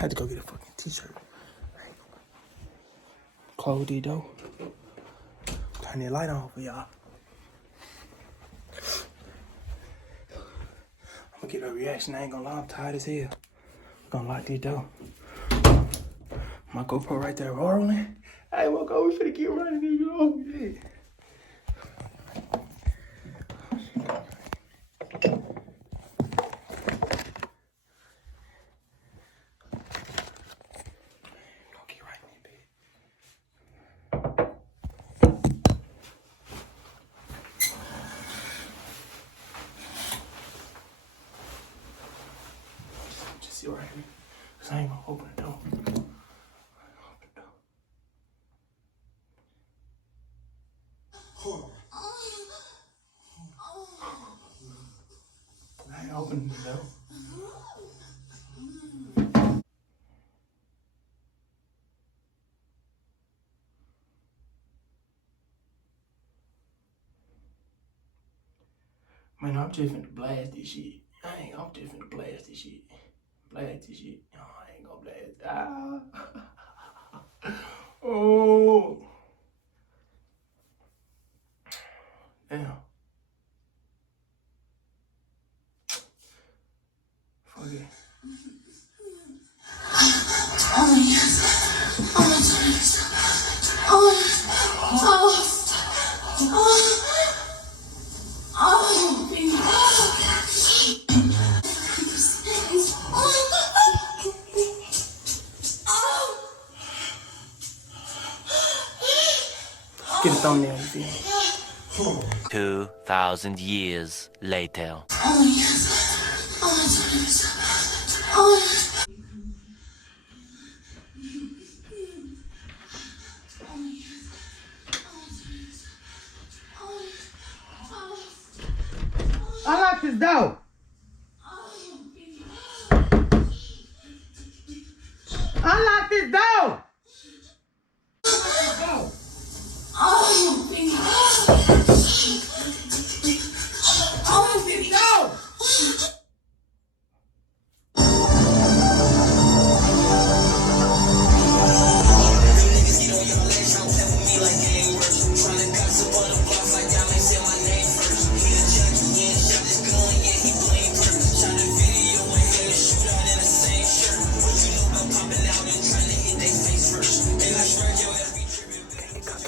had to go get a fucking t-shirt. Close the door. Turn that light on for y'all. I'm gonna get a reaction. I ain't gonna lie, I'm tired as hell. I'm gonna lock this door. My GoPro right there rolling. Hey, we finna get running in your own shit. Just sit right here. Cause I ain't gonna open the door. I ain't opening the door. Man, I'm just finna blast this shit. I'm just finna blast this shit. Blast this shit. Oh, I ain't gonna blast. Ah. Oh. Damn. Fuck it. Get a thumbnail, you feel? 2,000 years later. Unlock this door. Unlock this door.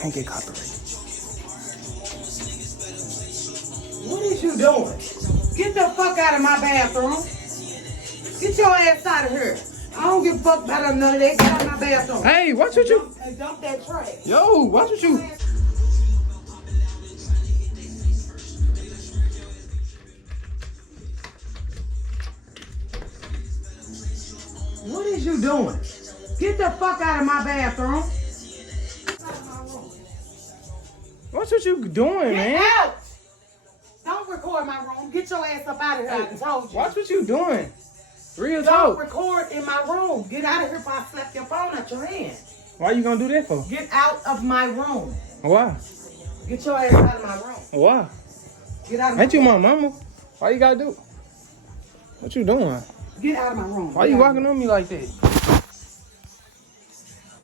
Can't get copyrighted. What is you doing? Get the fuck out of my bathroom. Get your ass out of here. I don't give a fuck about none of that. Get out of my bathroom. Hey, watch what you. And dump that trash. Yo, watch what you. What is you doing? Get the fuck out of my bathroom. Watch what you doing, Get man. out! Don't record my room. Get your ass up out of here. I told you. Watch what you doing. Real Don't talk. record in my room. Get out of here before I slap your phone out your hand. Why you gonna do that for? Get out of my room. Why? Get your ass out of my room. Why? Get out of my Ain't you my mama? Why you gotta do? What you doing? Get out of my room. Why you walking on me like that?